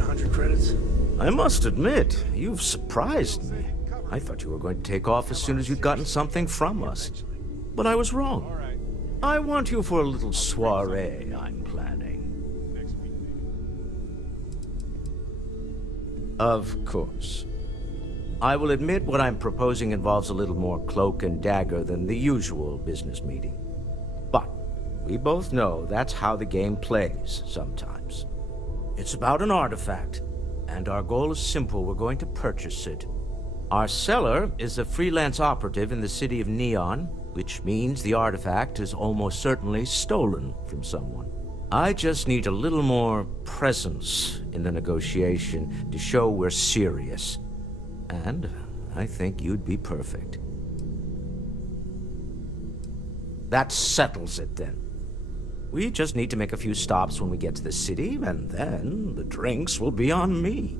100 credits? I must admit, you've surprised me. I thought you were going to take off as soon as you'd gotten something from us. But I was wrong. I want you for a little soiree I'm planning. Of course. I will admit what I'm proposing involves a little more cloak and dagger than the usual business meeting. But we both know that's how the game plays sometimes. It's about an artifact, and our goal is simple. We're going to purchase it. Our seller is a freelance operative in the city of Neon, which means the artifact is almost certainly stolen from someone. I just need a little more presence in the negotiation to show we're serious. And I think you'd be perfect. That settles it then. We just need to make a few stops when we get to the city, and then the drinks will be on me.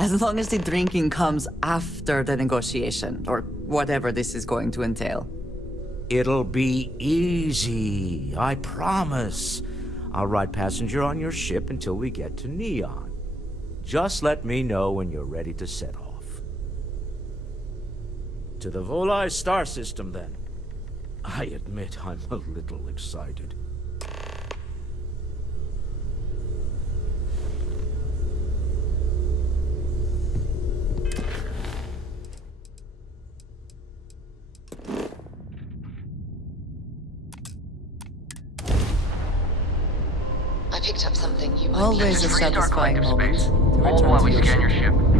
As long as the drinking comes after the negotiation, or whatever this is going to entail. It'll be easy, I promise. I'll ride passenger on your ship until we get to Neon. Just let me know when you're ready to set off. To the Volai star system, then. I admit I'm a little excited. I picked up something you might Always a need. satisfying moment to Hold return while to we your scan ship. your ship.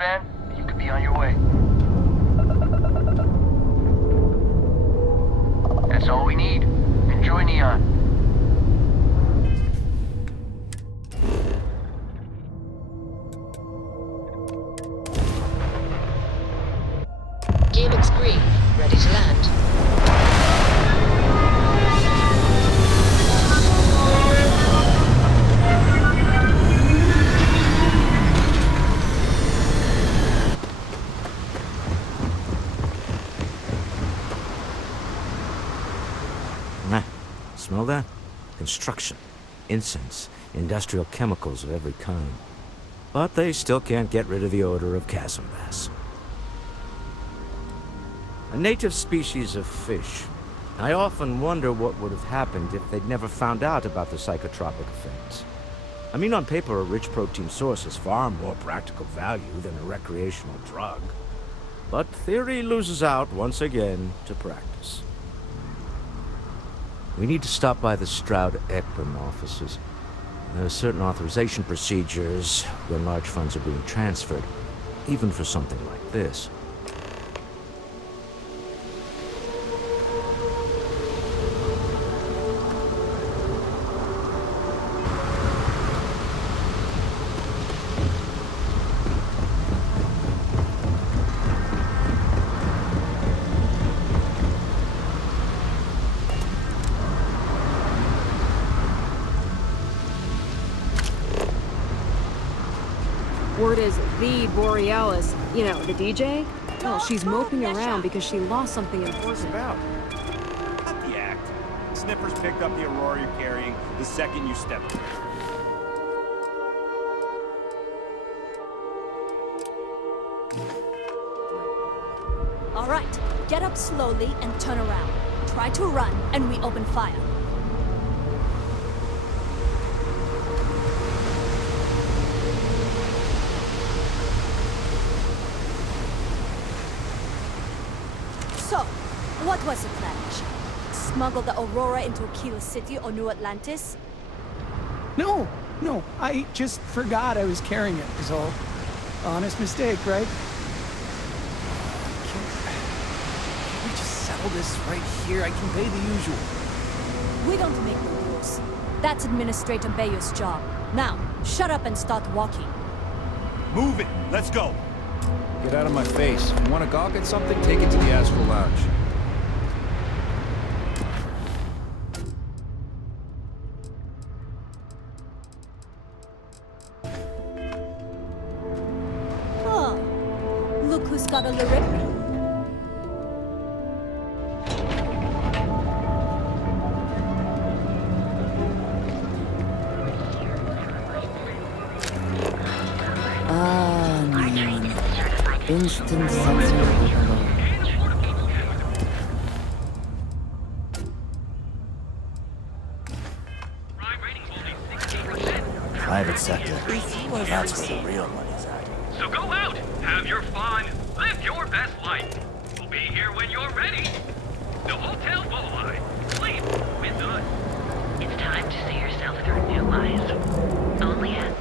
Van, you could be on your way. That's all we need. Enjoy Neon. Gear looks green. Ready to land. Smell that? Construction, incense, industrial chemicals of every kind. But they still can't get rid of the odor of chasm bass. A native species of fish. I often wonder what would have happened if they'd never found out about the psychotropic effects. I mean, on paper, a rich protein source has far more practical value than a recreational drug. But theory loses out once again to practice. We need to stop by the Stroud-Ekman offices. There are certain authorization procedures when large funds are being transferred, even for something like this. Word is the Borealis, you know, the DJ? Well, she's moping around because she lost something important. About? Not the act. Sniffers picked up the Aurora you're carrying the second you stepped. All right, get up slowly and turn around. Try to run, and we open fire. So, what was the plan, Misha? Smuggle the Aurora into Aquila City or New Atlantis? No, I just forgot I was carrying it, is all. Honest mistake, right? Can we just settle this right here? I can pay the usual. We don't make the rules. That's Administrator Bayer's job. Now, shut up and start walking. Move it! Let's go! Get out of my face. If you want to gawk at something, take it to the Astral Lounge. Oh, look who's got a lyric. Instant sensory overload. Private sector. That's where the real money's at. So go out, have your fun, live your best life. We'll be here when you're ready. The Hotel Bullseye. Sleep with us. It's time to see yourself through new eyes. Only at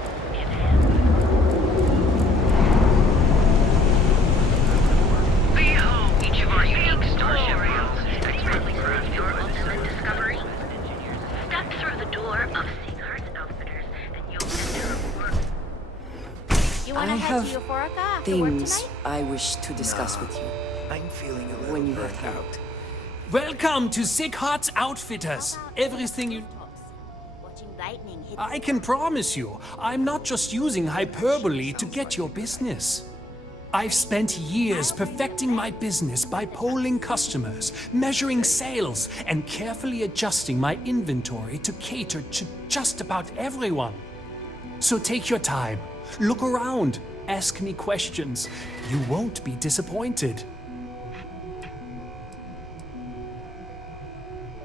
each of our unique starship models expertly prove your ultimate discovery. Step through the door of Seaghart's Outfitters and you'll enter a world. You I wanna head have to Euphorica after work things tonight? I wish to discuss with you I'm feeling a little when you have burnt time. out. Welcome to Sickhart's Outfitters. Everything you... I can promise you, I'm not just using hyperbole to get your business. I've spent years perfecting my business by polling customers, measuring sales, and carefully adjusting my inventory to cater to just about everyone. So take your time, look around, ask me questions. You won't be disappointed.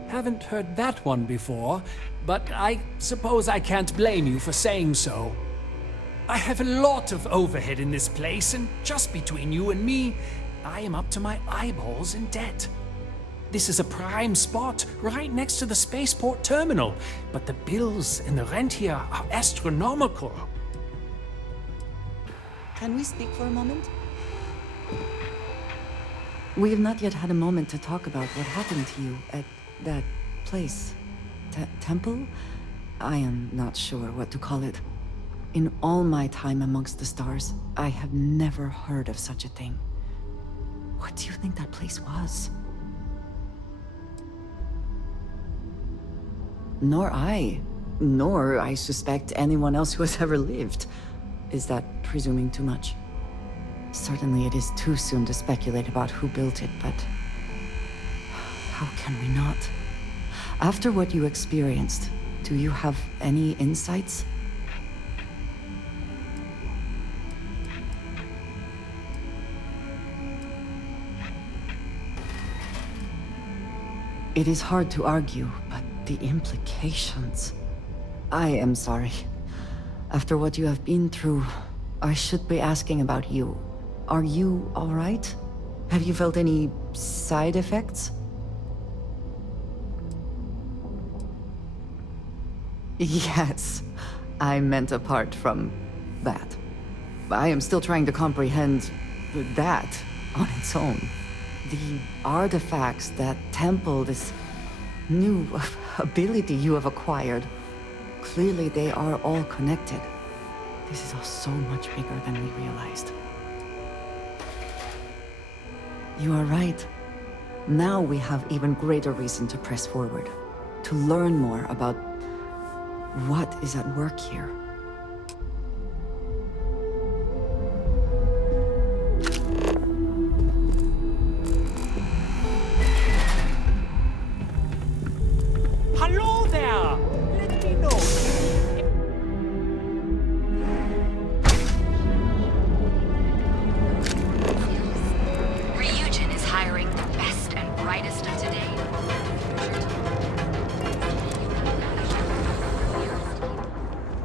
Haven't heard that one before, but I suppose I can't blame you for saying so. I have a lot of overhead in this place, and just between you and me, I am up to my eyeballs in debt. This is a prime spot, right next to the spaceport terminal, but the bills and the rent here are astronomical. Can we speak for a moment? We have not yet had a moment to talk about what happened to you at that place. Temple? I am not sure what to call it. In all my time amongst the stars, I have never heard of such a thing. What do you think that place was? Nor I suspect anyone else who has ever lived. Is that presuming too much? Certainly it is too soon to speculate about who built it, but how can we not? After what you experienced, do you have any insights? It is hard to argue, but the implications... I am sorry. After what you have been through, I should be asking about you. Are you all right? Have you felt any side effects? Yes, I meant apart from that. I am still trying to comprehend that on its own. The artifacts that temple this new ability you have acquired. Clearly they are all connected. This is all so much bigger than we realized. You are right. Now we have even greater reason to press forward, to learn more about what is at work here.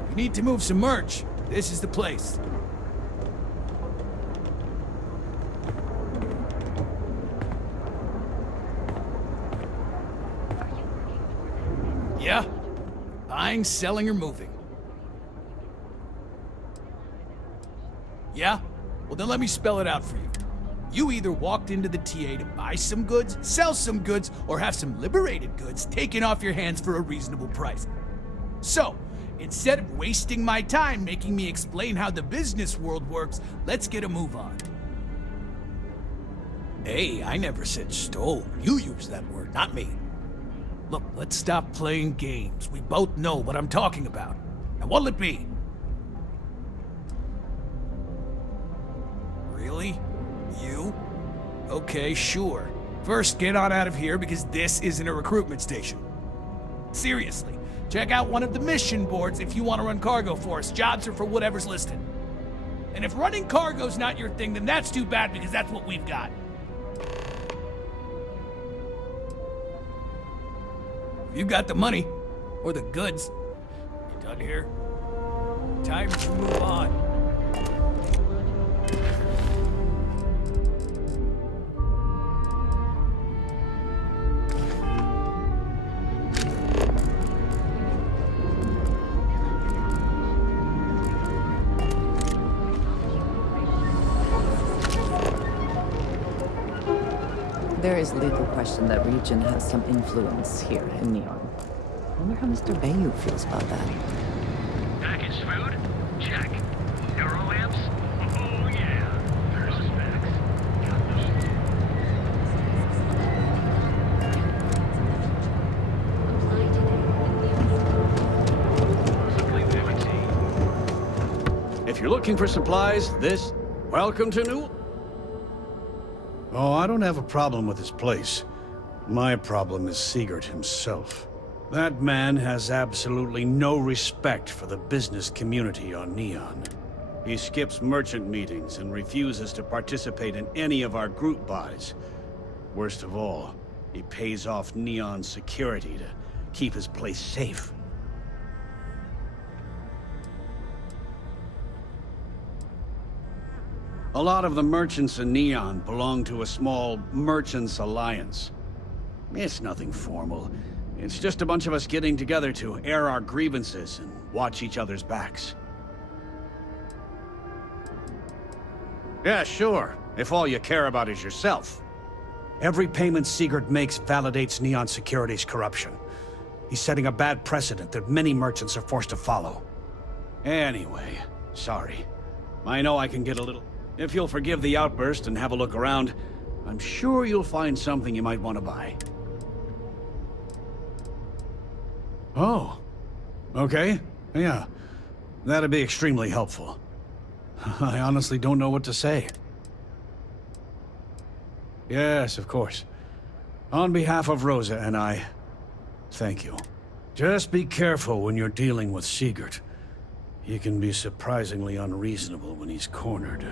You need to move some merch. This is the place. Yeah? Buying, selling, or moving? Yeah? Well, then let me spell it out for you. You either walked into the TA to buy some goods, sell some goods, or have some liberated goods taken off your hands for a reasonable price. So, instead of wasting my time making me explain how the business world works, let's get a move on. Hey, I never said stole. You used that word, not me. Look, let's stop playing games. We both know what I'm talking about. Now, what'll it be? Really? You? Okay, sure. First, get on out of here because this isn't a recruitment station. Seriously, check out one of the mission boards if you want to run cargo for us. Jobs are for whatever's listed. And if running cargo's not your thing, then that's too bad because that's what we've got. If you got the money, or the goods, you done here? Time to move on. There is legal question that region has some influence here in Neon. I wonder how Mr. Bayou feels about that. Packaged food? Check. Euro lamps? Oh yeah. There's specs. Got those. If you're looking for supplies, welcome to New... Oh, I don't have a problem with this place. My problem is Sigurd himself. That man has absolutely no respect for the business community on Neon. He skips merchant meetings and refuses to participate in any of our group buys. Worst of all, he pays off Neon security to keep his place safe. A lot of the merchants in Neon belong to a small merchants alliance. It's nothing formal. It's just a bunch of us getting together to air our grievances and watch each other's backs. Yeah, sure, if all you care about is yourself. Every payment Sigurd makes validates Neon Security's corruption. He's setting a bad precedent that many merchants are forced to follow. Anyway, sorry. I know I can get a little... If you'll forgive the outburst and have a look around, I'm sure you'll find something you might want to buy. Oh. Okay. Yeah. That'd be extremely helpful. I honestly don't know what to say. Yes, of course. On behalf of Rosa and I, thank you. Just be careful when you're dealing with Sigurd. He can be surprisingly unreasonable when he's cornered.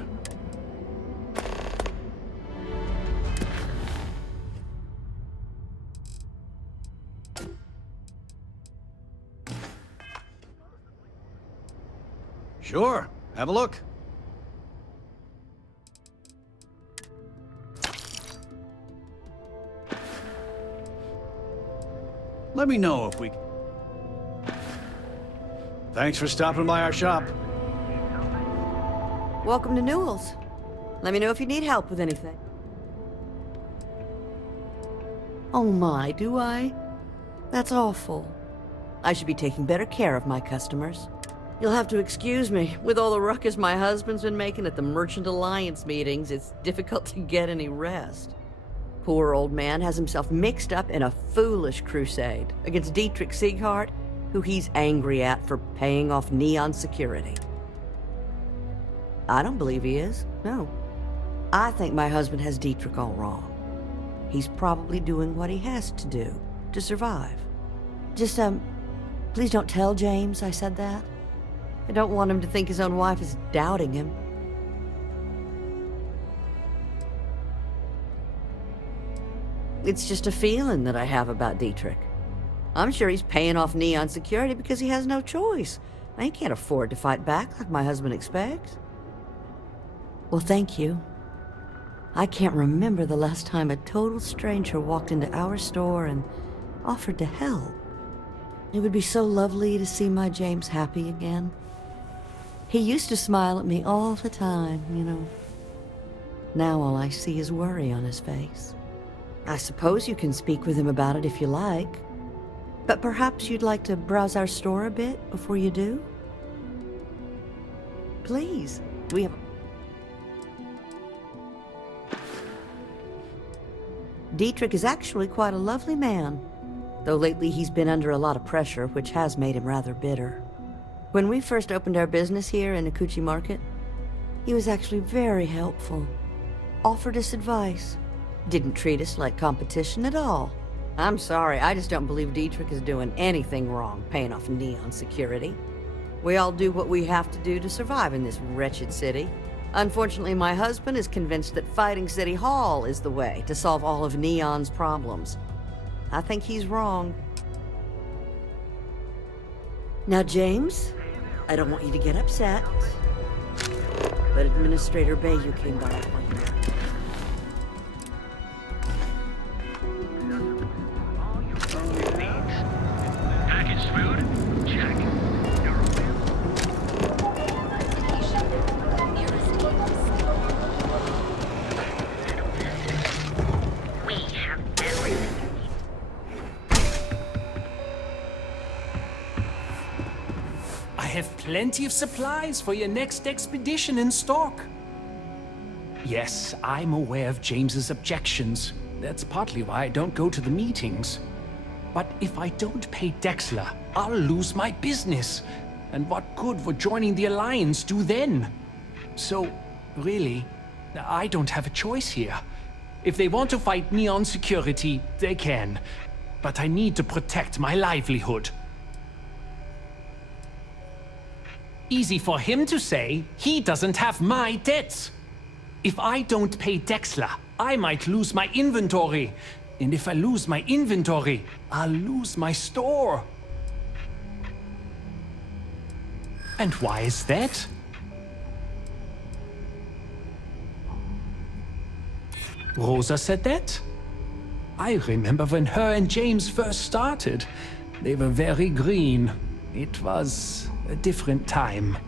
Sure, have a look. Let me know if we... Thanks for stopping by our shop. Welcome to Newell's. Let me know if you need help with anything. Oh my, do I? That's awful. I should be taking better care of my customers. You'll have to excuse me. With all the ruckus my husband's been making at the Merchant Alliance meetings, it's difficult to get any rest. Poor old man has himself mixed up in a foolish crusade against Dietrich Sieghart, who he's angry at for paying off Neon security. I don't believe he is, no. I think my husband has Dietrich all wrong. He's probably doing what he has to do to survive. Just, please don't tell James I said that. I don't want him to think his own wife is doubting him. It's just a feeling that I have about Dietrich. I'm sure he's paying off Neon security because he has no choice. I can't afford to fight back like my husband expects. Well, thank you. I can't remember the last time a total stranger walked into our store and offered to help. It would be so lovely to see my James happy again. He used to smile at me all the time, you know. Now all I see is worry on his face. I suppose you can speak with him about it if you like. But perhaps you'd like to browse our store a bit before you do? Please, we have... Dietrich is actually quite a lovely man, though lately he's been under a lot of pressure, which has made him rather bitter. When we first opened our business here in Akuchi Market, he was actually very helpful. Offered us advice. Didn't treat us like competition at all. I'm sorry, I just don't believe Dietrich is doing anything wrong paying off Neon security. We all do what we have to do to survive in this wretched city. Unfortunately, my husband is convinced that fighting City Hall is the way to solve all of Neon's problems. I think he's wrong. Now, James, I don't want you to get upset, but Administrator Bayou came by. Packaged food? Check. We have everything. I have plenty of supplies for your next expedition in stock. Yes, I'm aware of James's objections. That's partly why I don't go to the meetings. But if I don't pay Dexler, I'll lose my business. And what good would joining the Alliance do then? So, really, I don't have a choice here. If they want to fight Neon security, they can. But I need to protect my livelihood. Easy for him to say, he doesn't have my debts. If I don't pay Dexler, I might lose my inventory. And if I lose my inventory, I'll lose my store. And why is that? Rosa said that? I remember when her and James first started. They were very green. It was a different time.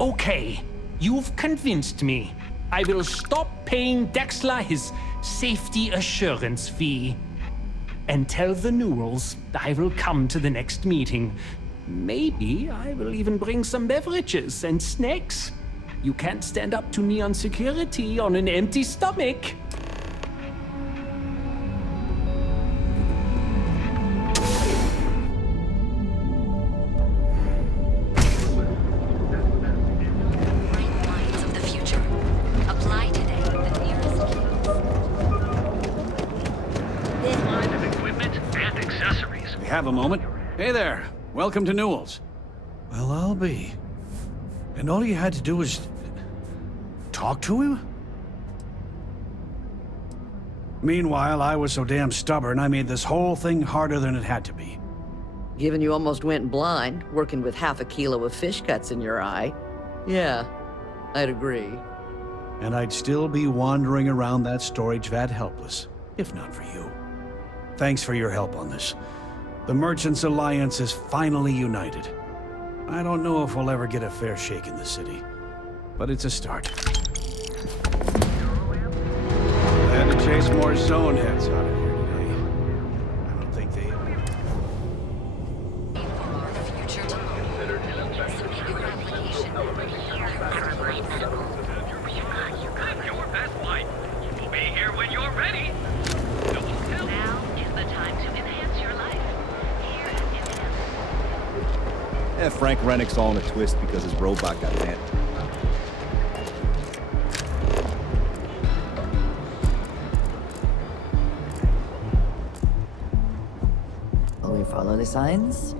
Okay, you've convinced me. I will stop paying Dexler his safety assurance fee. And tell the Newells I will come to the next meeting. Maybe I will even bring some beverages and snacks. You can't stand up to Neon security on an empty stomach. Have a moment. Hey there. Welcome to Newell's. Well, I'll be. And all you had to do was... talk to him? Meanwhile, I was so damn stubborn, I made this whole thing harder than it had to be. Given you almost went blind, working with half a kilo of fish cuts in your eye. Yeah, I'd agree. And I'd still be wandering around that storage vat helpless, if not for you. Thanks for your help on this. The Merchants Alliance is finally united. I don't know if we'll ever get a fair shake in the city, but it's a start. I had to chase more zone heads out of here today. I don't think they... Live your best life. We'll be here when you're ready. The hotel. Now is the time to enhance your life. Here at Enhance. Yeah, Frank Rennick's all in a twist because his robot got banned. Will we follow the signs?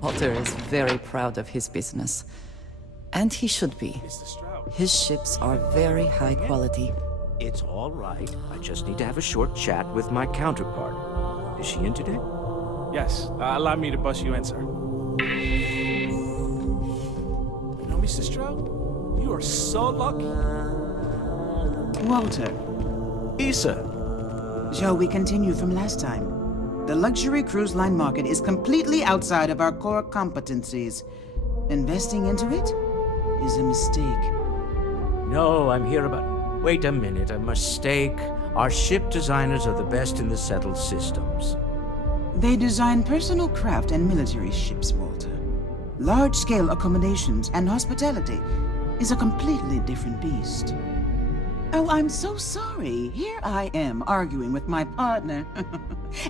Walter is very proud of his business. And he should be. His ships are very high quality. It's all right. I just need to have a short chat with my counterpart. Is she in today? Yes, allow me to bust you in, sir. You know, Mr. Stroud? You are so lucky. Walter. Issa. Shall we continue from last time? The luxury cruise line market is completely outside of our core competencies. Investing into it is a mistake. No, I'm here about... Wait a minute, a mistake. Our ship designers are the best in the settled systems. They design personal craft and military ships, Walter. Large-scale accommodations and hospitality is a completely different beast. Oh, I'm so sorry. Here I am arguing with my partner.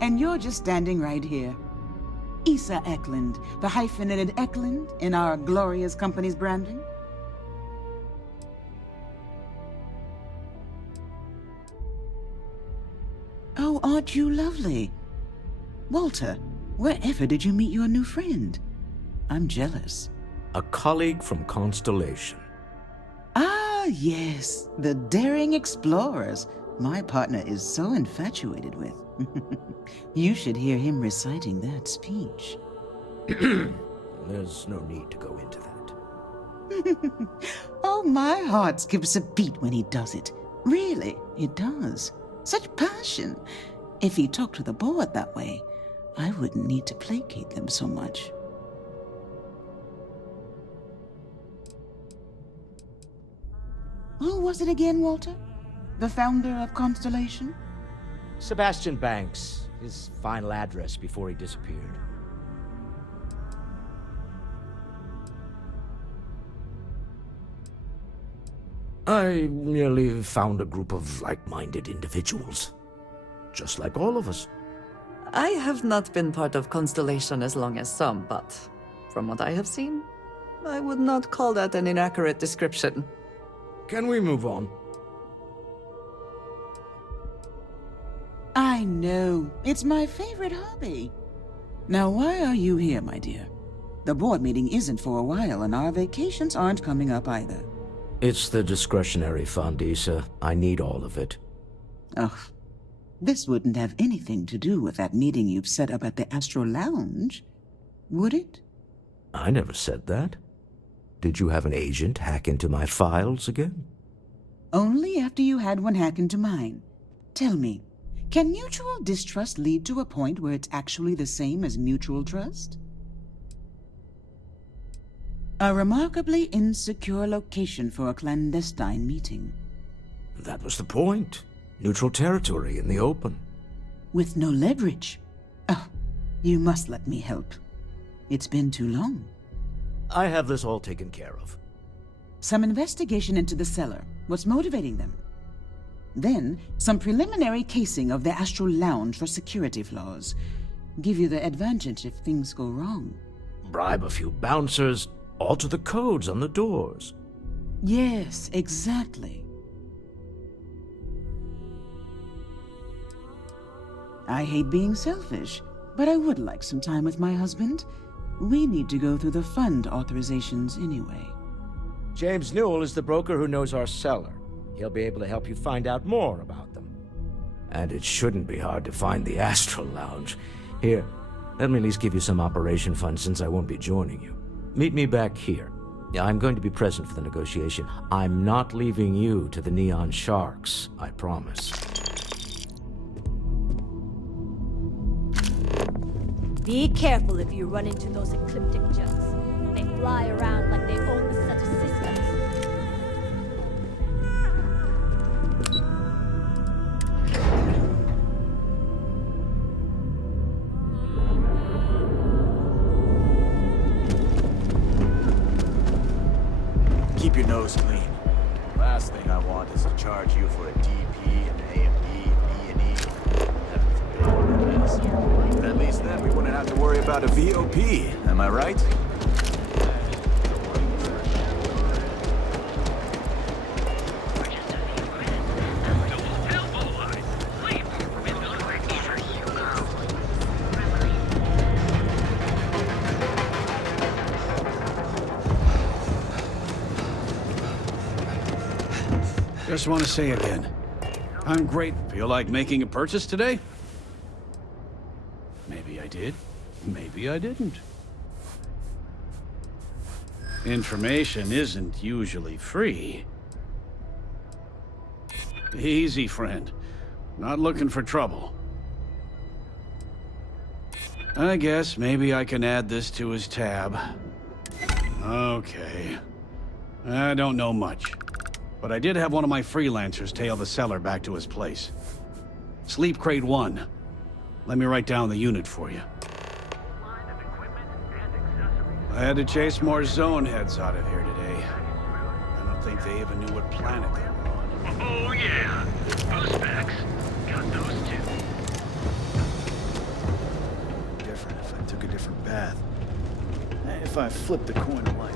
And you're just standing right here. Issa Eklund, the hyphenated Eklund in our glorious company's branding. Oh, aren't you lovely? Walter, wherever did you meet your new friend? I'm jealous. A colleague from Constellation. Ah, yes, the daring explorers my partner is so infatuated with. You should hear him reciting that speech. There's no need to go into that. Oh, my heart skips a beat when he does it. Really, it does. Such passion. If he talked to the board that way, I wouldn't need to placate them so much. Who was it again, Walter? The founder of Constellation? Sebastian Banks. His final address before he disappeared. I merely found a group of like-minded individuals. Just like all of us. I have not been part of Constellation as long as some, but from what I have seen, I would not call that an inaccurate description. Can we move on? I know. It's my favorite hobby. Now, why are you here, my dear? The board meeting isn't for a while, and our vacations aren't coming up either. It's the discretionary fund, Issa. I need all of it. Ugh. This wouldn't have anything to do with that meeting you've set up at the Astro Lounge, would it? I never said that. Did you have an agent hack into my files again? Only after you had one hack into mine. Tell me, can mutual distrust lead to a point where it's actually the same as mutual trust? A remarkably insecure location for a clandestine meeting. That was the point. Neutral territory in the open. With no leverage. Oh, you must let me help. It's been too long. I have this all taken care of. Some investigation into the cellar. What's motivating them? Then, some preliminary casing of the Astral Lounge for security flaws. Give you the advantage if things go wrong. Bribe a few bouncers, alter the codes on the doors. Yes, exactly. I hate being selfish, but I would like some time with my husband. We need to go through the fund authorizations anyway. James Newell is the broker who knows our cellar. He'll be able to help you find out more about them. And it shouldn't be hard to find the Astral Lounge. Here, let me at least give you some operation funds since I won't be joining you. Meet me back here. I'm going to be present for the negotiation. I'm not leaving you to the Neon Sharks, I promise. Be careful if you run into those ecliptic jugs. They fly around like they own the set of systems. Keep your nose clean. Last thing I want is to charge you for a DP, an A&B, B&E. Heaven forbid, yes. At least then we wouldn't have to worry about a VOP, am I right? Just want to say again, I'm great. Feel like making a purchase today? Maybe I did. Maybe I didn't. Information isn't usually free. Easy, friend. Not looking for trouble. I guess maybe I can add this to his tab. Okay. I don't know much, but I did have one of my freelancers tail the seller back to his place. Sleep Crate 1. Let me write down the unit for you. I had to chase more zone heads out of here today. I don't think they even knew what planet they were on. Oh yeah, those specs. Got those too. Different if I took a different path. If I flipped the coin of life.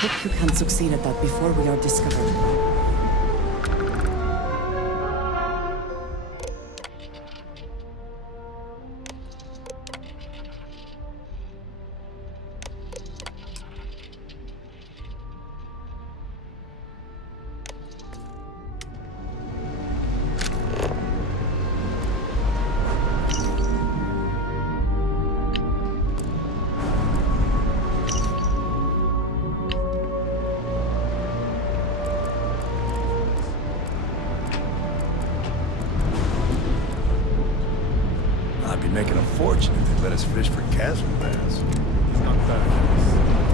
Hope you can succeed at that before we are discovered. I'd be making a fortune if they let us fish for chasm bass. It's not that.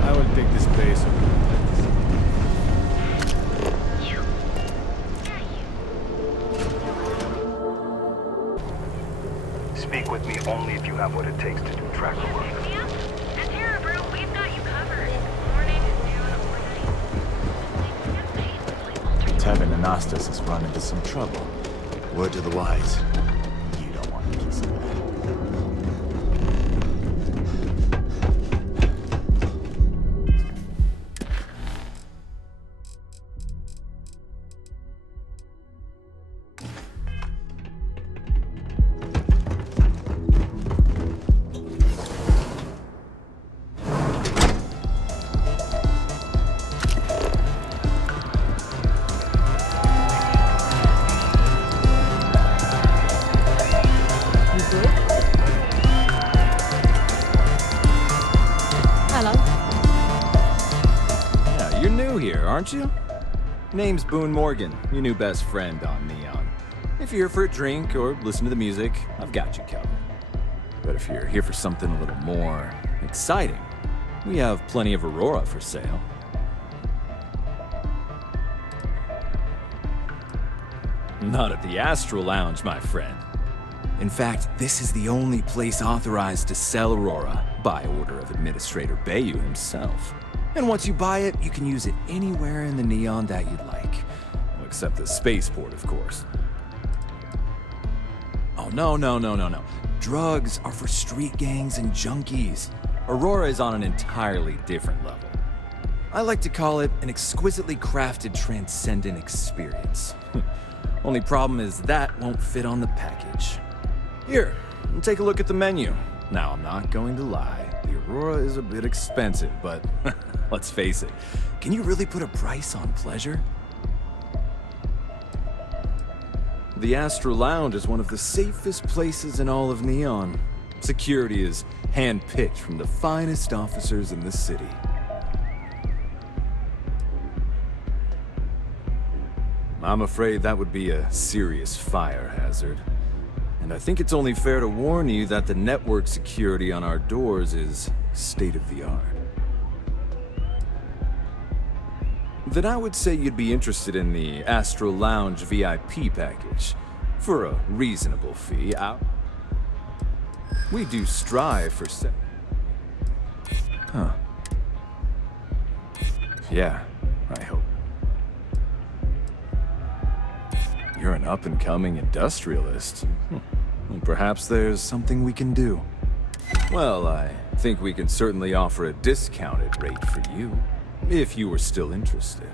I will take this place over. Speak with me only if you have what it takes to do tracker work. At Terra Brew, we've got you covered. Morning, noon, or night. Tevin Anastas has run into some trouble. Word to the wise. You don't want a piece of that. Aren't you? Name's Boone Morgan, your new best friend on Neon. If you're here for a drink or listen to the music, I've got you covered. But if you're here for something a little more exciting, we have plenty of Aurora for sale. Not at the Astral Lounge, my friend. In fact, this is the only place authorized to sell Aurora by order of Administrator Bayou himself. And once you buy it, you can use it anywhere in the Neon that you'd like. Well, except the spaceport, of course. Oh, no. Drugs are for street gangs and junkies. Aurora is on an entirely different level. I like to call it an exquisitely crafted transcendent experience. Only problem is that won't fit on the package. Here, take a look at the menu. Now, I'm not going to lie. The Aurora is a bit expensive, but Let's face it, can you really put a price on pleasure? The Astro Lounge is one of the safest places in all of Neon. Security is hand-picked from the finest officers in the city. I'm afraid that would be a serious fire hazard. And I think it's only fair to warn you that the network security on our doors is state-of-the-art. Then I would say you'd be interested in the Astro Lounge VIP package. For a reasonable fee, we do strive for Huh. Yeah, I hope. You're an up-and-coming industrialist. Well, perhaps there's something we can do. Well, I think we can certainly offer a discounted rate for you, if you were still interested.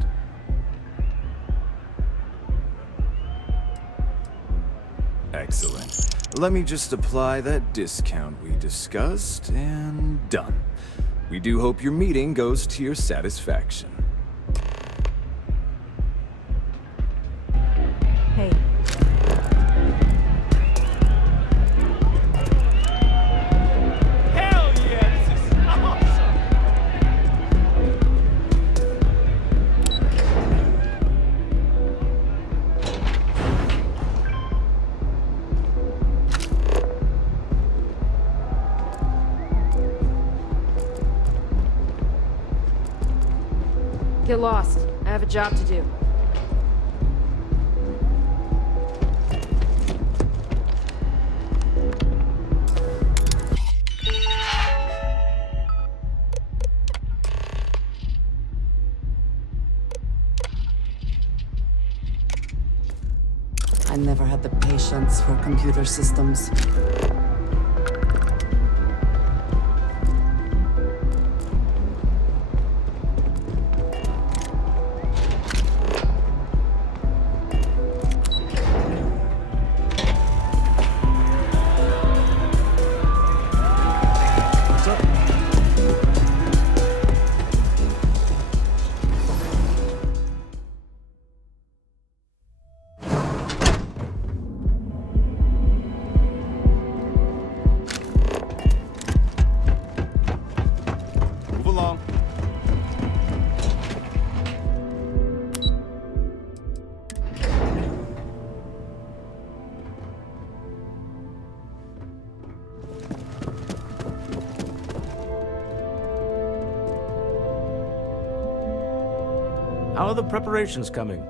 Excellent. Let me just apply that discount we discussed, and done. We do hope your meeting goes to your satisfaction. Hey. Hell yeah, this is awesome! Get lost. I have a job to do. I never had the patience for computer systems. Move along. How are the preparations coming?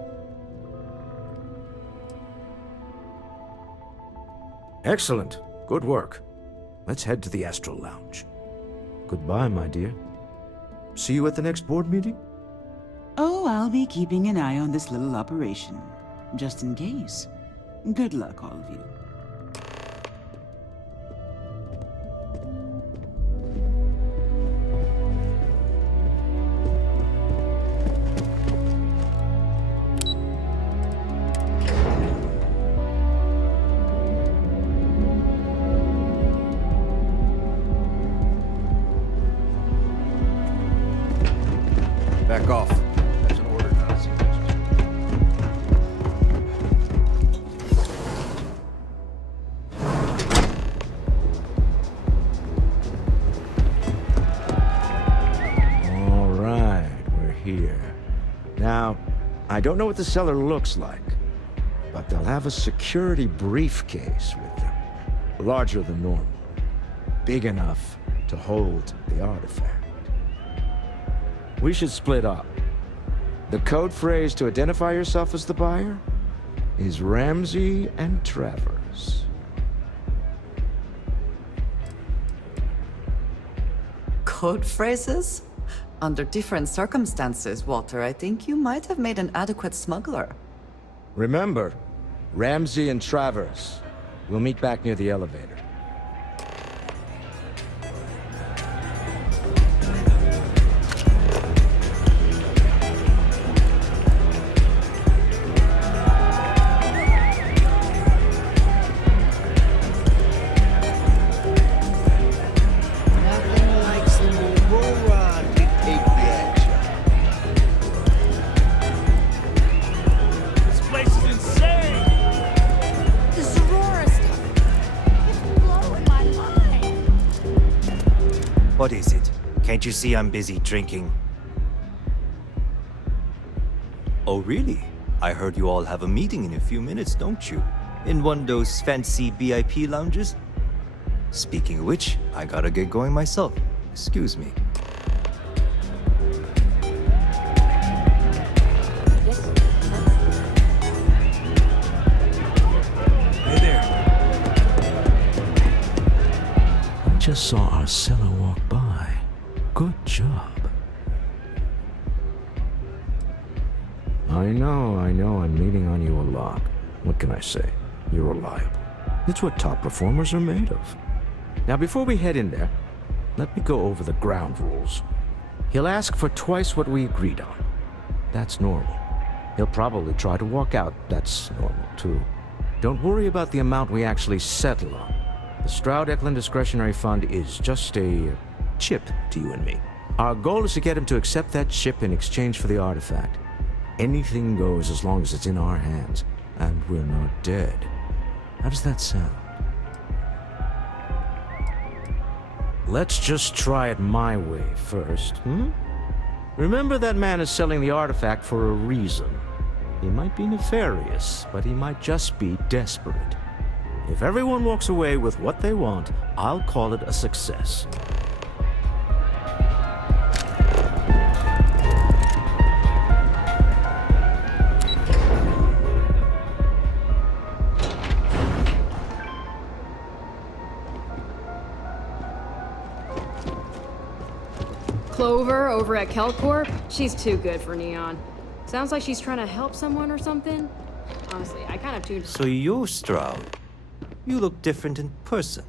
Excellent. Good work. Let's head to the Astro Lounge. Goodbye, my dear. See you at the next board meeting? Oh, I'll be keeping an eye on this little operation, just in case. Good luck, all of you. Back off. That's an order, not a suggestion. All right, we're here. Now, I don't know what the cellar looks like, but they'll have a security briefcase with them. Larger than normal. Big enough to hold the artifact. We should split up. The code phrase to identify yourself as the buyer is Ramsey and Travers. Code phrases? Under different circumstances, Walter, I think you might have made an adequate smuggler. Remember, Ramsey and Travers. We'll meet back near the elevator. Nothing like some Aurora to take the action. Can't you see I'm busy drinking? Oh, really? I heard you all have a meeting in a few minutes, don't you? In one of those fancy VIP lounges? Speaking of which, I gotta get going myself. Excuse me. Hey there. I just saw our seller walk by. Good job. I know, I'm leaning on you a lot. What can I say? You're reliable. It's what top performers are made of. Now, before we head in there, let me go over the ground rules. He'll ask for twice what we agreed on. That's normal. He'll probably try to walk out. That's normal, too. Don't worry about the amount we actually settle on. The Stroud-Eklund Discretionary Fund is just a chip to you and me. Our goal is to get him to accept that chip in exchange for the artifact. Anything goes as long as it's in our hands, and we're not dead. How does that sound? Let's just try it my way first, Remember, that man is selling the artifact for a reason. He might be nefarious, but he might just be desperate. If everyone walks away with what they want, I'll call it a success. Clover over at Kelcorp? She's too good for Neon. Sounds like she's trying to help someone or something. Honestly, I kind of tuned. So you're Stroud. You look different in person.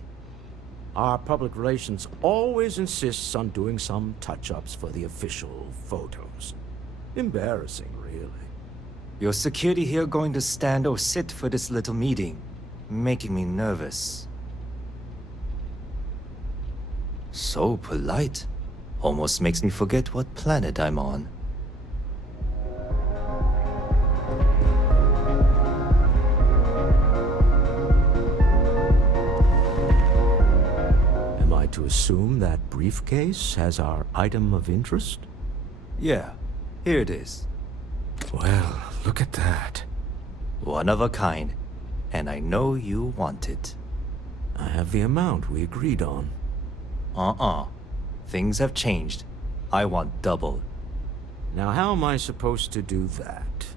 Our public relations always insists on doing some touch-ups for the official photos. Embarrassing, really. Your security here going to stand or sit for this little meeting, making me nervous. So polite. Almost makes me forget what planet I'm on. Am I to assume that briefcase has our item of interest? Yeah, here it is. Well, look at that. One of a kind, and I know you want it. I have the amount we agreed on. Things have changed. I want double. Now, how am I supposed to do that?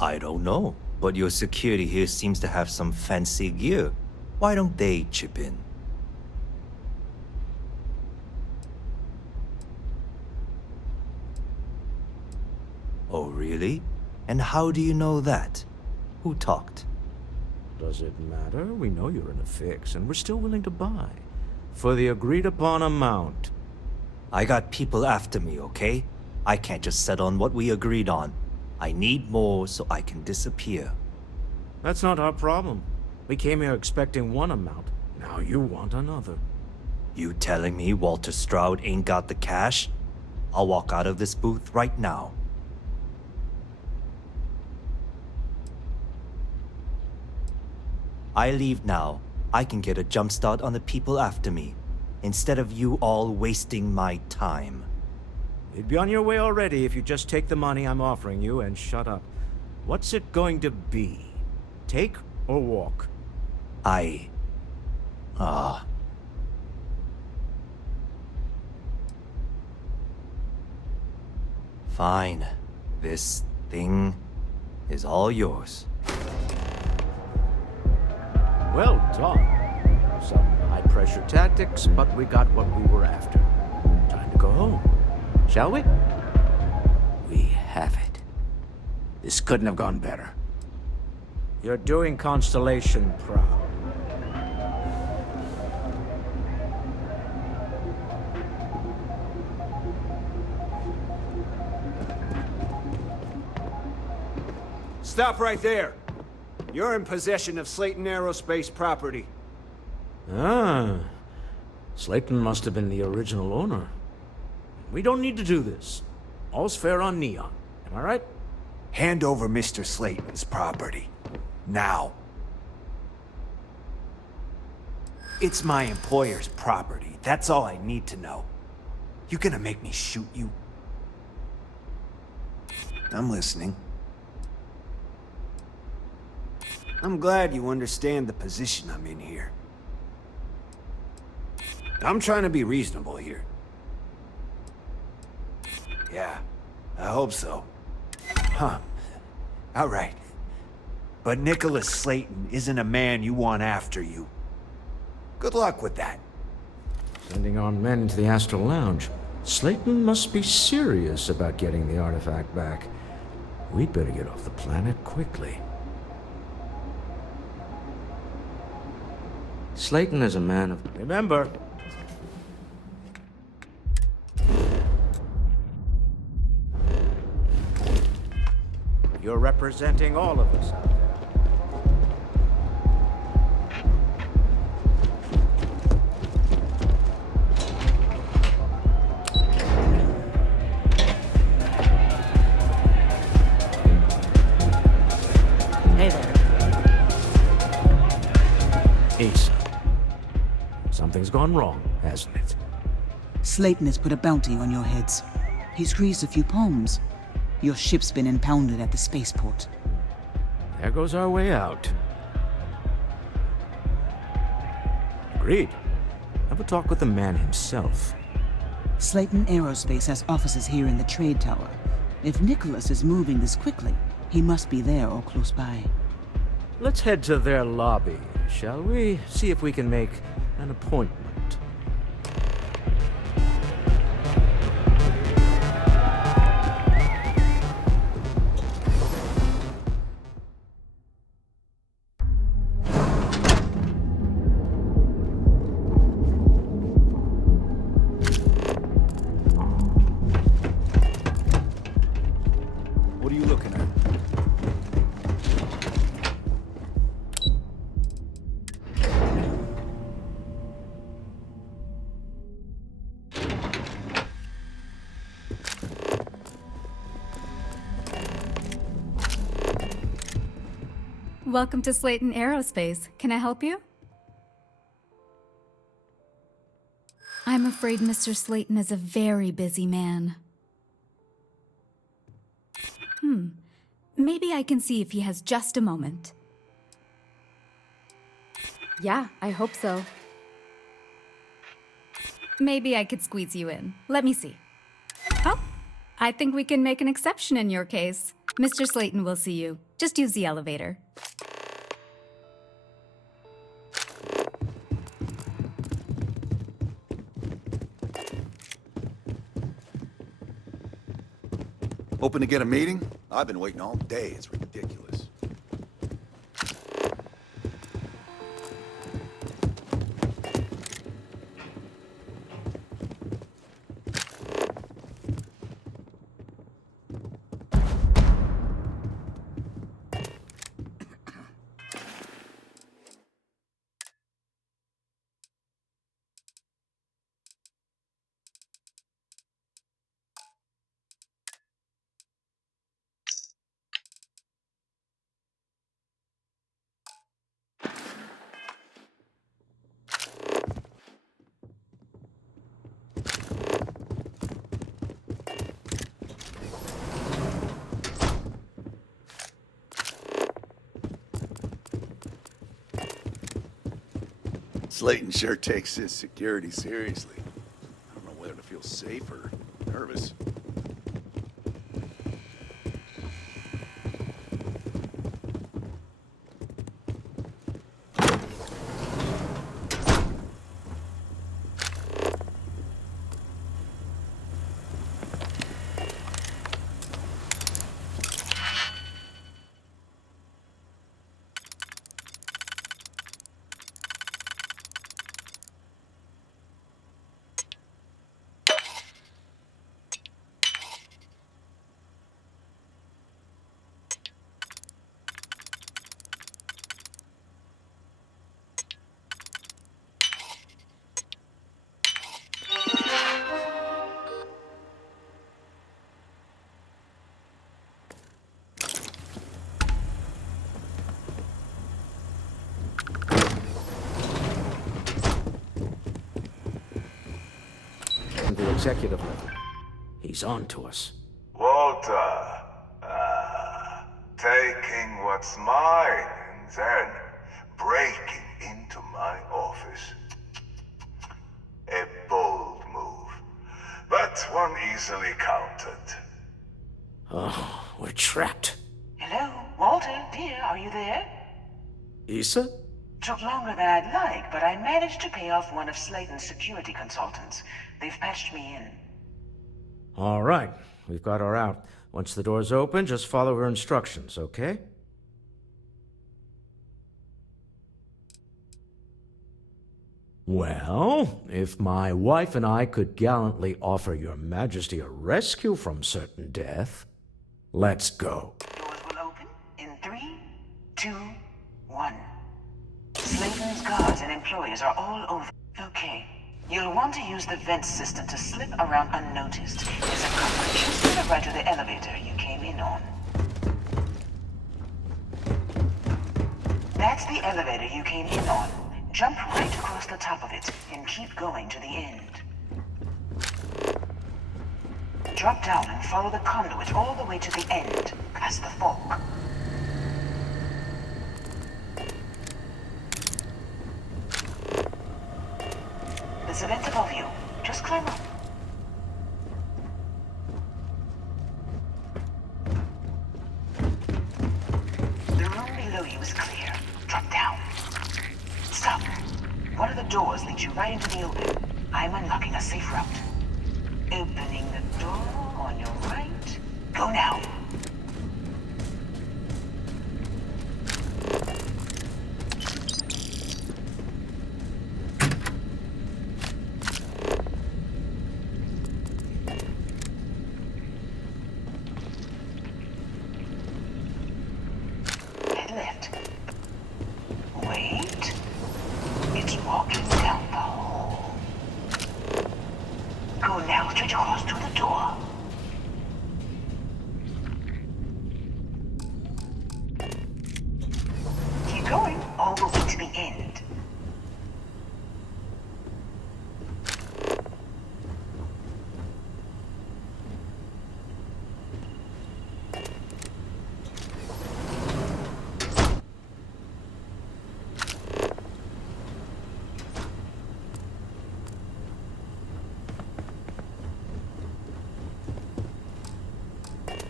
I don't know, but your security here seems to have some fancy gear. Why don't they chip in? Oh, really? And how do you know that? Who talked? Does it matter? We know you're in a fix, and we're still willing to buy. For the agreed-upon amount. I got people after me, okay? I can't just settle on what we agreed on. I need more so I can disappear. That's not our problem. We came here expecting one amount. Now you want another. You telling me Walter Stroud ain't got the cash? I'll walk out of this booth right now. I leave now. I can get a jump start on the people after me, instead of you all wasting my time. You'd be on your way already if you just take the money I'm offering you and shut up. What's it going to be? Take or walk? Fine. This thing is all yours. Well done. Some high-pressure tactics, but we got what we were after. Time to go home, shall we? We have it. This couldn't have gone better. You're doing Constellation proud. Stop right there. You're in possession of Slayton Aerospace property. Ah. Slayton must have been the original owner. We don't need to do this. All's fair on Neon. Am I right? Hand over Mr. Slayton's property. Now. It's my employer's property. That's all I need to know. You gonna make me shoot you? I'm listening. I'm glad you understand the position I'm in here. I'm trying to be reasonable here. Yeah, I hope so. Huh. All right. But Nicholas Slayton isn't a man you want after you. Good luck with that. Sending our men into the Astral Lounge. Slayton must be serious about getting the artifact back. We'd better get off the planet quickly. Slayton is a man of... Remember, you're representing all of us out there. Hey there. Ace. Something's gone wrong, hasn't it? Slayton has put a bounty on your heads. He's greased a few palms. Your ship's been impounded at the spaceport. There goes our way out. Agreed. Have a talk with the man himself. Slayton Aerospace has offices here in the trade tower. If Nicholas is moving this quickly, he must be there or close by. Let's head to their lobby, shall we? See if we can make an appointment. What are you looking at? Welcome to Slayton Aerospace. Can I help you? I'm afraid Mr. Slayton is a very busy man. Maybe I can see if he has just a moment. Yeah, I hope so. Maybe I could squeeze you in. Let me see. Oh, I think we can make an exception in your case. Mr. Slayton will see you. Just use the elevator. Hoping to get a meeting? I've been waiting all day. It's ridiculous. Slayton sure takes his security seriously. I don't know whether to feel safe or nervous. executive level. He's on to us. Walter, taking what's mine and then breaking into my office. A bold move, but one easily countered. Oh, we're trapped. Hello, Walter, dear, are you there? Issa? Took longer than I'd like, but I managed to pay off one of Slayton's security consultants. They've patched me in. All right, we've got her out. Once the door's open, just follow her instructions, okay? Well, if my wife and I could gallantly offer your majesty a rescue from certain death, let's go. Doors will open in 3, 2, 1. Slayton's guards and employees are all over. Okay. You'll want to use the vent system to slip around unnoticed. There's a cupboard just to the right of the elevator you came in on. That's the elevator you came in on. Jump right across the top of it and keep going to the end. Drop down and follow the conduit all the way to the end, past the fork. There's a vent above you. Just climb up. The room below you is clear. Drop down. Stop. One of the doors leads you right into the open. I'm unlocking a safe route. Opening the door on your right. Go now. Head left. Wait. It's walking down the hall. Go now, straight across to the door. Keep going all the way to the end.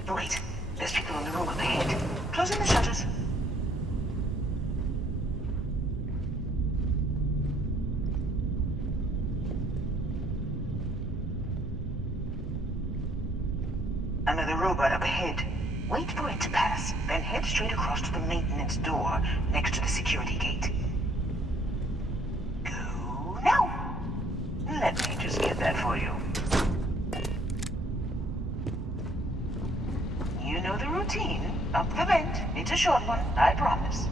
Wait, there's people in the room up ahead. Closing the shutters. Another robot up ahead. Wait for it to pass, then head straight across to the maintenance door next to the security gate. Go now. Let me just get that for you. You know the routine. Up the vent. It's a short one, I promise.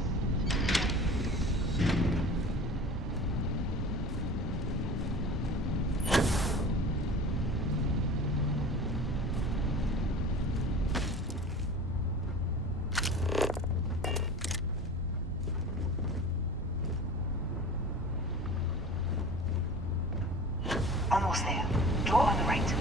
Almost there. Door on the right.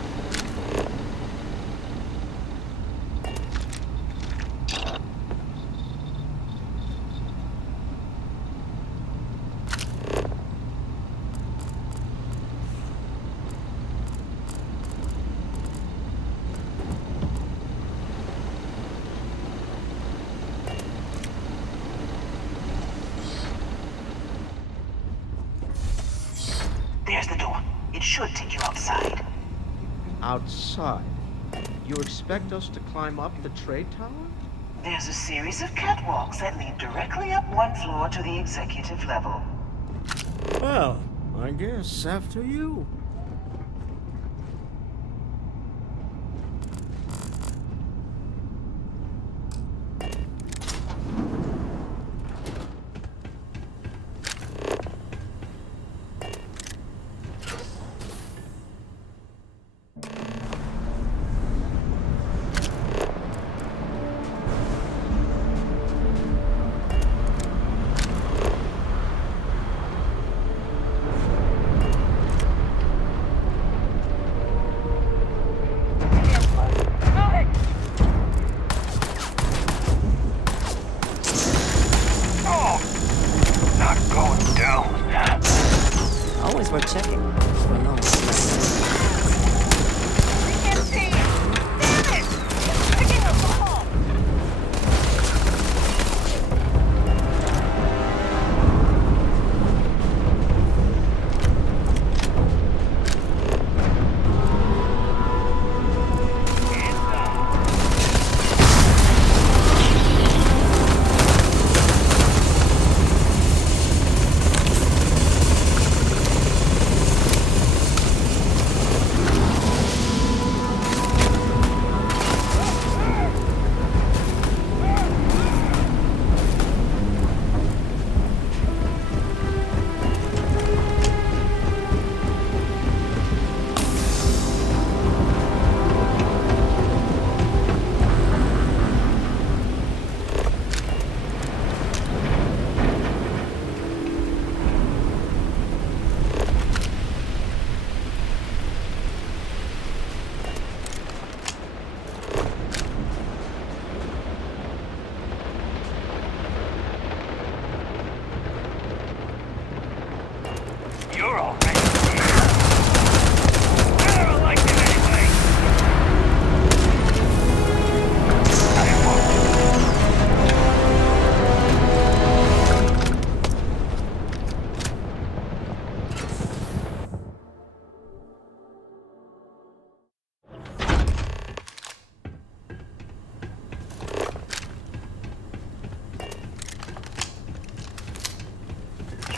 There's the door. It should take you outside. Outside? You expect us to climb up the trade tower? There's a series of catwalks that lead directly up one floor to the executive level. Well, I guess after you.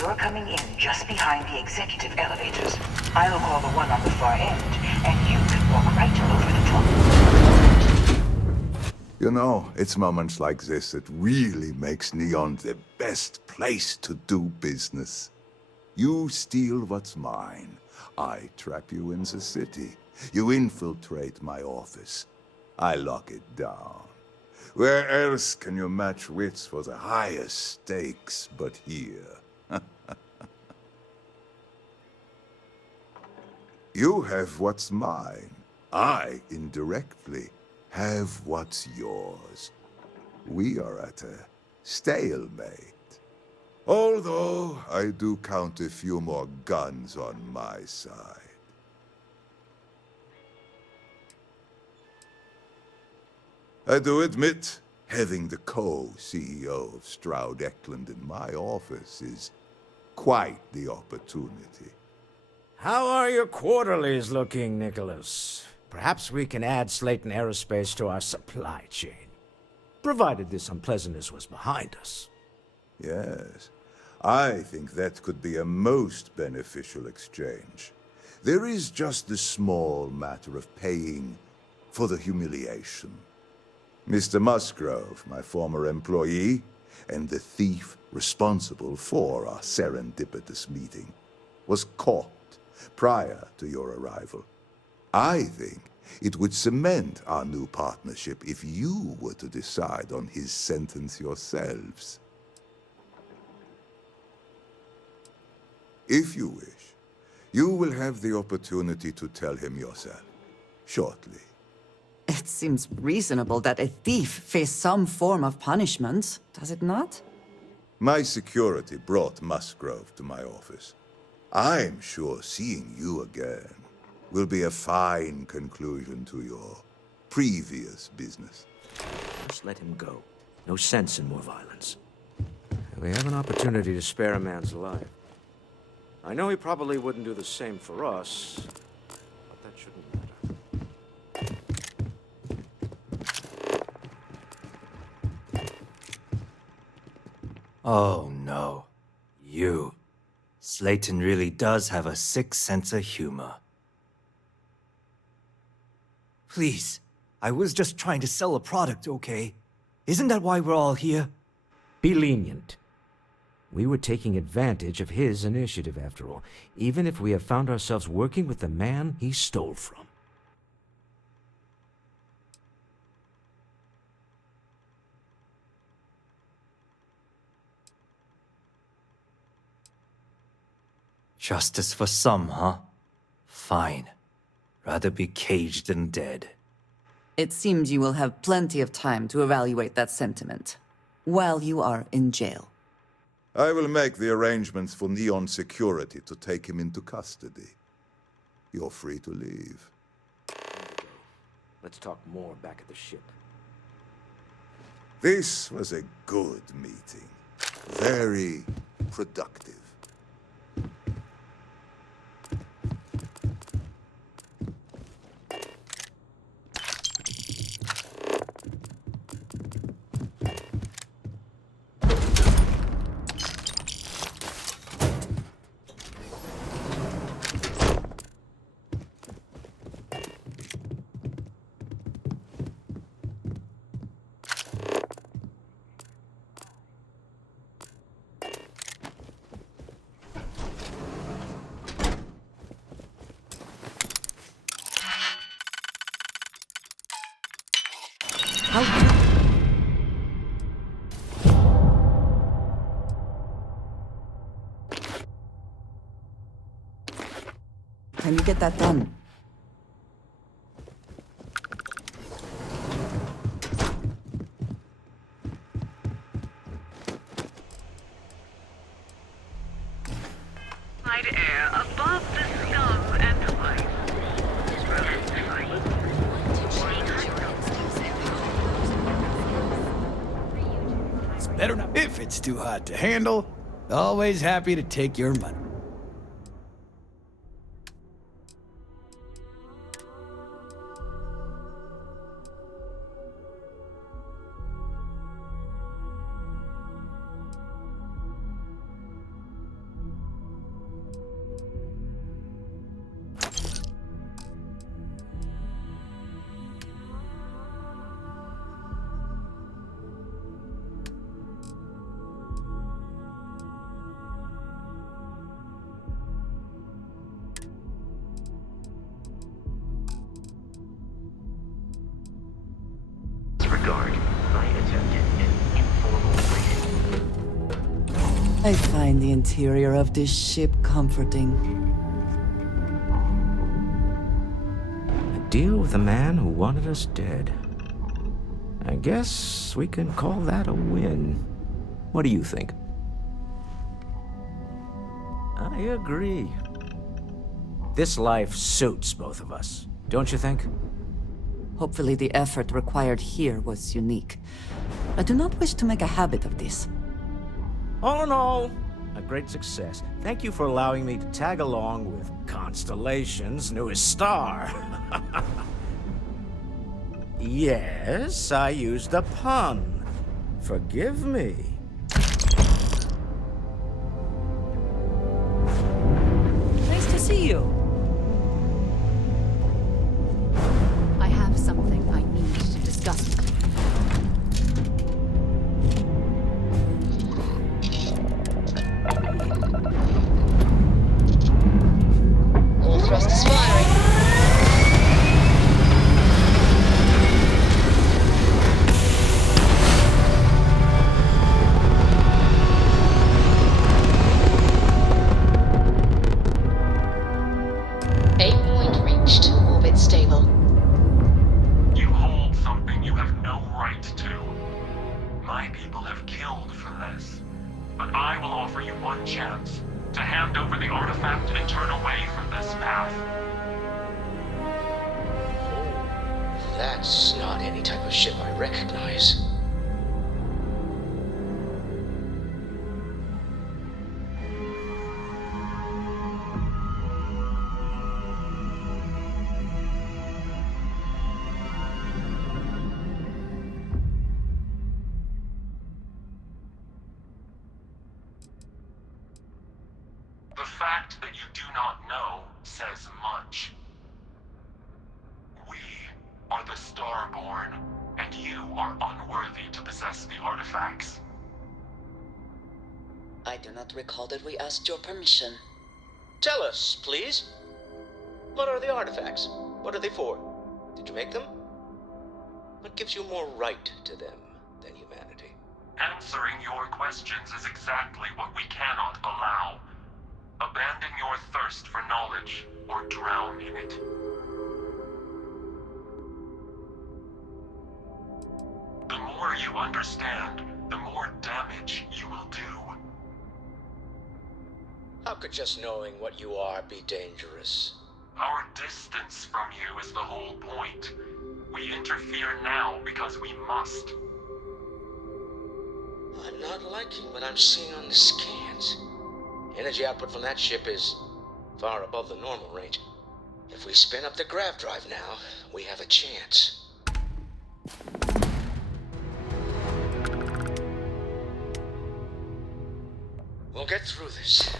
You're coming in just behind the executive elevators. I'll call the one on the far end, and you can walk right over the top. You know, it's moments like this that really makes Neon the best place to do business. You steal what's mine. I trap you in the city. You infiltrate my office. I lock it down. Where else can you match wits for the highest stakes but here? You have what's mine. I, indirectly, have what's yours. We are at a stalemate. Although, I do count a few more guns on my side. I do admit, having the co-CEO of Stroud Eklund in my office is quite the opportunity. How are your quarterlies looking, Nicholas? Perhaps we can add Slayton Aerospace to our supply chain, provided this unpleasantness was behind us. Yes, I think that could be a most beneficial exchange. There is just the small matter of paying for the humiliation. Mr. Musgrove, my former employee, and the thief responsible for our serendipitous meeting, was caught prior to your arrival. I think it would cement our new partnership if you were to decide on his sentence yourselves. If you wish, you will have the opportunity to tell him yourself, shortly. It seems reasonable that a thief face some form of punishment, does it not? My security brought Musgrove to my office. I'm sure seeing you again will be a fine conclusion to your previous business. Just let him go. No sense in more violence. We have an opportunity to spare a man's life. I know he probably wouldn't do the same for us, but that shouldn't matter. Oh no. You. Slayton really does have a sick sense of humor. Please, I was just trying to sell a product, okay? Isn't that why we're all here? Be lenient. We were taking advantage of his initiative, after all, even if we have found ourselves working with the man he stole from. Justice for some, huh? Fine. Rather be caged than dead. It seems you will have plenty of time to evaluate that sentiment, while you are in jail. I will make the arrangements for Neon Security to take him into custody. You're free to leave. Let's talk more back at the ship. This was a good meeting. Very productive. Can you get that done? Night air above the scum and the light. It's better not. If it's too hot to handle, always happy to take your money. guard. I attempted an informal greeting. I find the interior of this ship comforting. A deal with a man who wanted us dead. I guess we can call that a win. What do you think? I agree. This life suits both of us, don't you think? Hopefully the effort required here was unique. I do not wish to make a habit of this. All in all, a great success. Thank you for allowing me to tag along with Constellation's newest star. Yes, I used a pun. Forgive me. Nice to see you. I have something I need to discuss with you. All thrusters firing. Aim point reached. Orbit stable. You hold something you have no right to. My people have killed for this. But I will offer you one chance to hand over the artifact and turn away from this path. That's not any type of ship I recognize. The fact that you do not know says much. We are the Starborn, and you are unworthy to possess the artifacts. I do not recall that we asked your permission. Tell us, please. What are the artifacts? What are they for? Did you make them? What gives you more right to them than humanity? Answering your questions is exactly what we cannot allow. Abandon your thirst for knowledge, or drown in it. The more you understand, the more damage you will do. How could just knowing what you are be dangerous? Our distance from you is the whole point. We interfere now because we must. I'm not liking what I'm seeing on the scans. Energy output from that ship is far above the normal range. If we spin up the grav drive now, we have a chance. We'll get through this.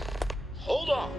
Hold on.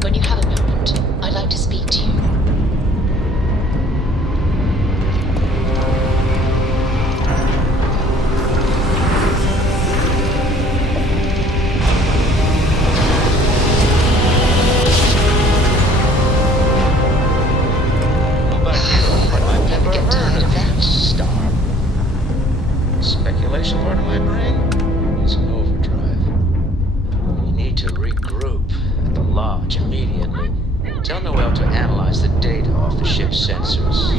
When you have a moment, I'd like to speak to you. I've never heard of that star. Speculation part of my brain is in overdrive. We need to regroup at the lodge immediately. Tell Noel to analyze the data off the ship's sensors.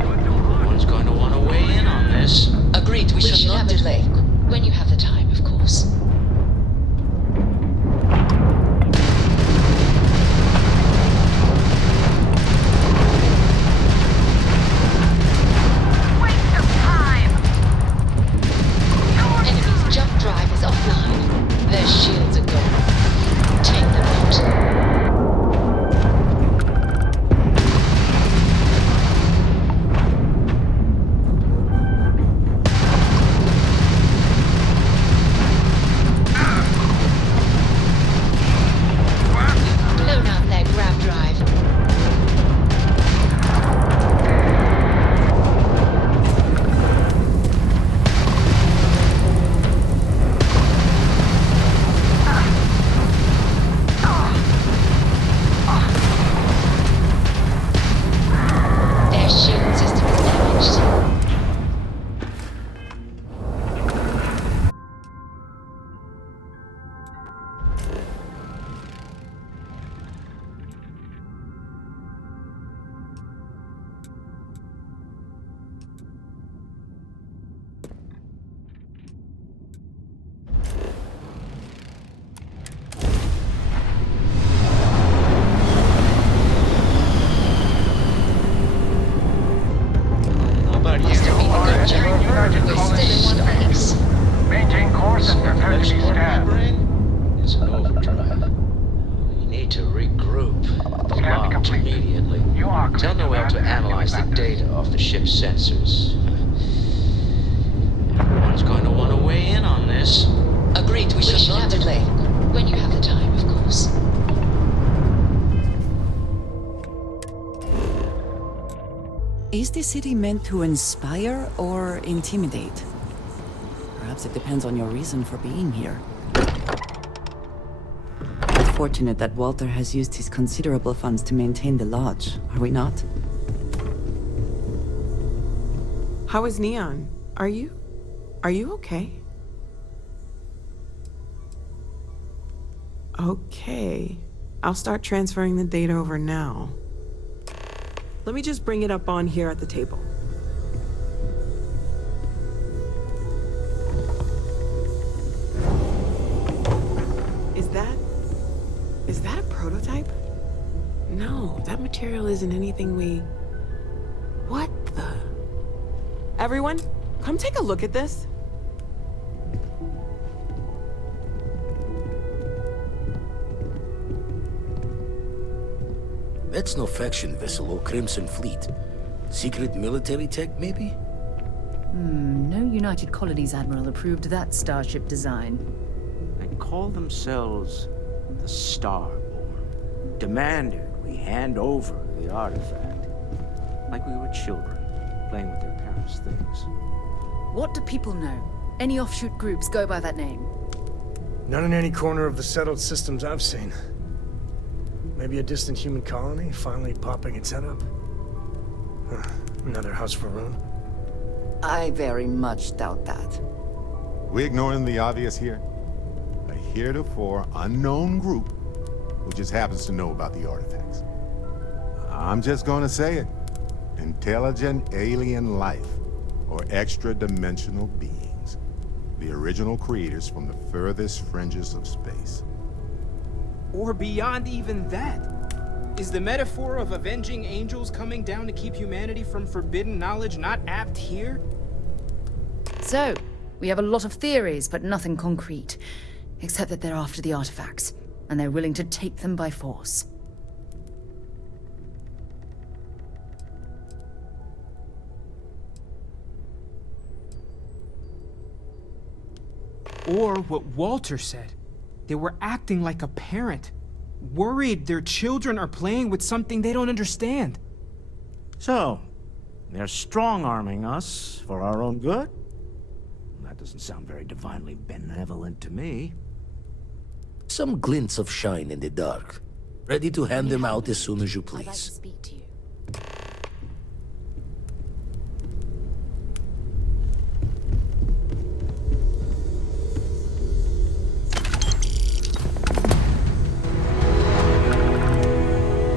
Everyone's going to want to weigh in on this. Agreed, we should not delay. When you have the time, of course. group. The lodge immediately. Tell Noel to analyze the data off the ship's sensors. Everyone's going to want to weigh in on this. Agreed, we should not delay. When you have the time, of course. Is the city meant to inspire or intimidate? Perhaps it depends on your reason for being here. We're fortunate that Walter has used his considerable funds to maintain the lodge, are we not? How is Neon? Are you okay? Okay. I'll start transferring the data over now. Let me just bring it up on here at the table. Is that a prototype? No, that material isn't anything we... What the... Everyone, come take a look at this. That's no faction vessel or Crimson Fleet. Secret military tech, maybe? No United Colonies Admiral approved that starship design. They call themselves the Starborn. Demanded we hand over the artifact. Like we were children, playing with their parents' things. What do people know? Any offshoot groups go by that name? Not in any corner of the settled systems I've seen. Maybe a distant human colony finally popping its head up? Huh. Another house for Rune? I very much doubt that. We ignoring the obvious here? A heretofore unknown group who just happens to know about the artifacts. I'm just gonna say it. Intelligent alien life, or extra-dimensional beings. The original creators from the furthest fringes of space. Or beyond even that. Is the metaphor of avenging angels coming down to keep humanity from forbidden knowledge not apt here? So, we have a lot of theories, but nothing concrete. Except that they're after the artifacts, and they're willing to take them by force. Or what Walter said. They were acting like a parent. Worried their children are playing with something they don't understand. So, they're strong-arming us for our own good? That doesn't sound very divinely benevolent to me. Some glints of shine in the dark. Ready to hand them out as soon as you please. I'd like to speak to you.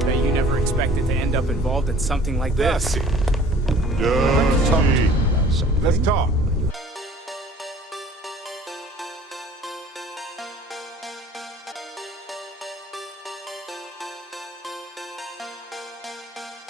Bet you never expected to end up involved in something like this. Let's talk.